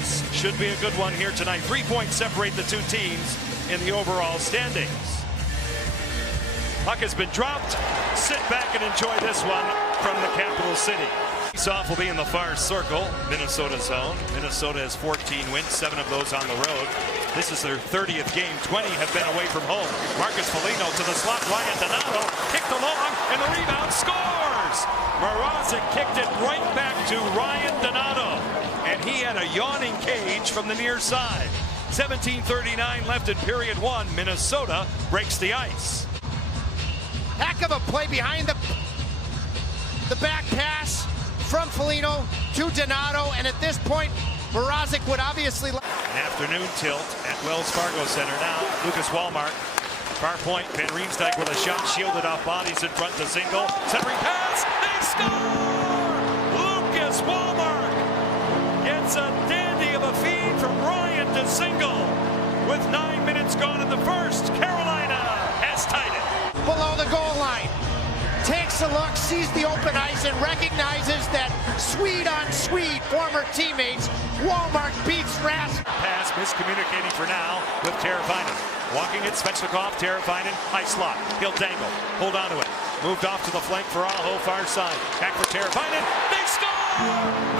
This should be a good one here tonight. 3 points separate the two teams in the overall standings. Puck has been dropped. Sit back and enjoy this one from the capital city. Face-off will be in the far circle, Minnesota zone. Minnesota has 14 wins, 7 of those on the road. This is their 30th game. 20 have been away from home. Marcus Foligno to the slot. Ryan Donato kicked along, and the rebound scores. Mrazek kicked it right back to Ryan Donato, and he had a yawning cage from the near side. 17:39 left in period one. Minnesota breaks the ice. Heck of a play behind the back pass from Foligno to Donato, and at this point, Mrazek would obviously... An afternoon tilt at Wells Fargo Center now. Lucas Wallmark, far point. Van Riemsdyk with a shot shielded off bodies in front to Zingle. Centering pass, they score! Lucas Wallmark gets a dandy of a feed from Ryan to Zingle. With 9 minutes gone in the first, Carolina has tied it. Below the goal line, takes a look, sees the open ice, and recognizes that Swede on Swede former teammates. Wallmark beats Rask. Pass miscommunicating for now with Teravainen. Walking it, Svechnikov, Teravainen, high slot. He'll dangle, hold on to it. Moved off to the flank for Aho, far side. Back for Teravainen, they score!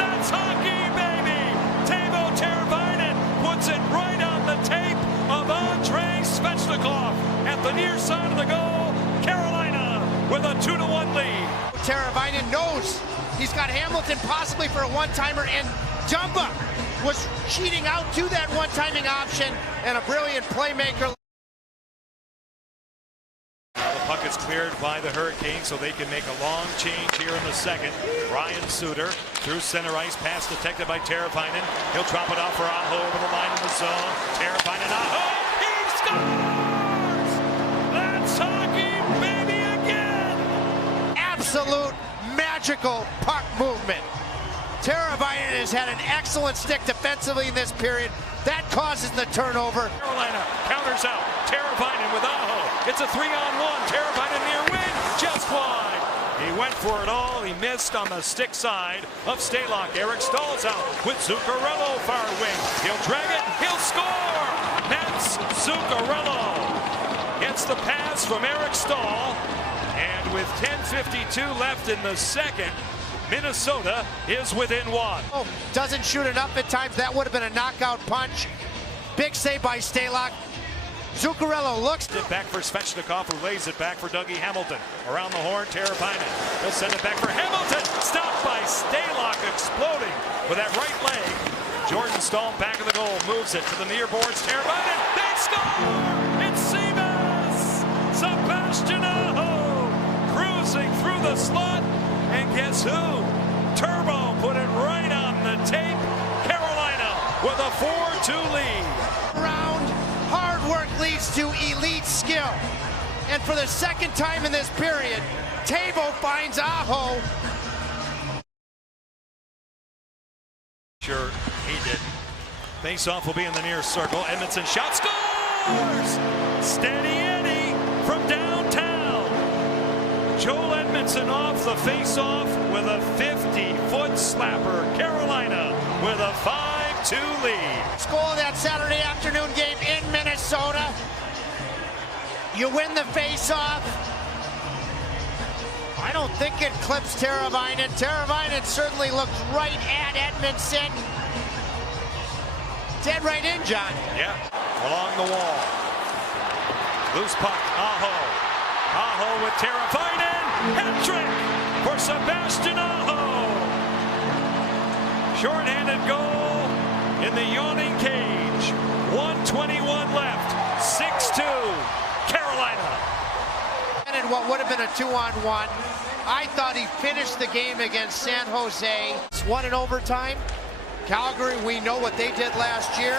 That's hockey, baby! Teuvo Teravainen puts it right on the tape of Andrei Svechnikov at the near side of the goal. Carolina with a 2-1 lead. Teravainen knows he's got Hamilton possibly for a one-timer, and Jumba was cheating out to that one-timing option, and a brilliant playmaker. The puck is cleared by the Hurricanes, so they can make a long change here in the second. Ryan Suter through center ice, pass detected by Teravainen. He'll drop it off for Aho over the line in the zone. Teravainen, Aho, he scores! That's hockey, baby, again! Absolute magical puck movement. Teravainen has had an excellent stick defensively in this period. That causes the turnover. Carolina counters out. Teravainen with Aho. It's a 3-on-1. Teravainen near win, just wide. He went for it all. He missed on the stick side of Stalock. Eric Stahl's out with Zuccarello far wing. He'll drag it. He'll score. That's Zuccarello. Gets the pass from Eric Stahl. And with 10:52 left in the second, Minnesota is within one. Oh, doesn't shoot enough at times. That would have been a knockout punch. Big save by Stalock. Zuccarello looks. It back for Svechnikov, who lays it back for Dougie Hamilton. Around the horn, Teravainen. He'll send it back for Hamilton. Stopped by Stalock, exploding with that right leg. Jordan Stahl back of the goal, moves it to the near boards. Teravainen, they score! It's Seamus! Sebastian Aho cruising through the slot. And guess who? Turbo put it right on the tape. Carolina with a 4-2 lead. Round, hard work leads to elite skill. And for the second time in this period, Teuvo finds Aho. Sure, he did. Face-off will be in the near circle. Edmondson shot, scores! Steady Eddie from downtown. Joel Edmondson off the face-off with a 50-foot slapper. Carolina with a 5-2 lead. Goal of that Saturday afternoon game in Minnesota. You win the face-off. I don't think it clips Teravainen. Teravainen certainly looked right at Edmondson. Dead right in, John. Yeah, along the wall. Loose puck, Aho. Aho with Teravainen, hat-trick for Sebastian Aho. Short-handed goal in the yawning cage. 1:21 left, 6-2, Carolina. And what would have been a 2-on-1. I thought he finished the game against San Jose. It's won in overtime. Calgary, we know what they did last year.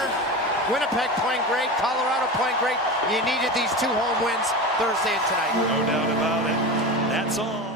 Winnipeg playing great, Colorado playing great. You needed these 2 home wins Thursday and tonight. No doubt about it. That's all.